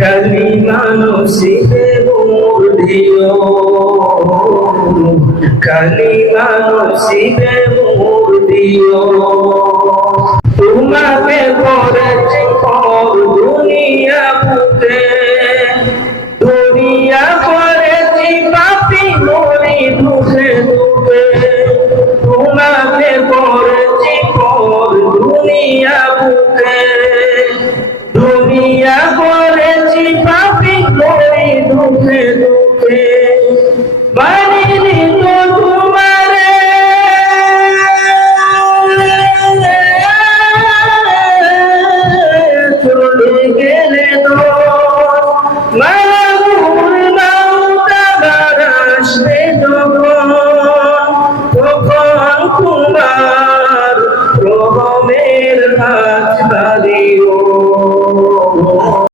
কালিমা নসিবে মোর দিও, কালিমা নসিবে মোর দিও। তোমাকে করেছি পর দুনিয়া বুকে, দুনিয়া করেছি পাপী মরি দুঃখে দুঃখে। তোমাকে করেছি পর দুনিয়া বুকে, দুনিয়া করেছি পাপী মরি দুঃখে দুঃখে।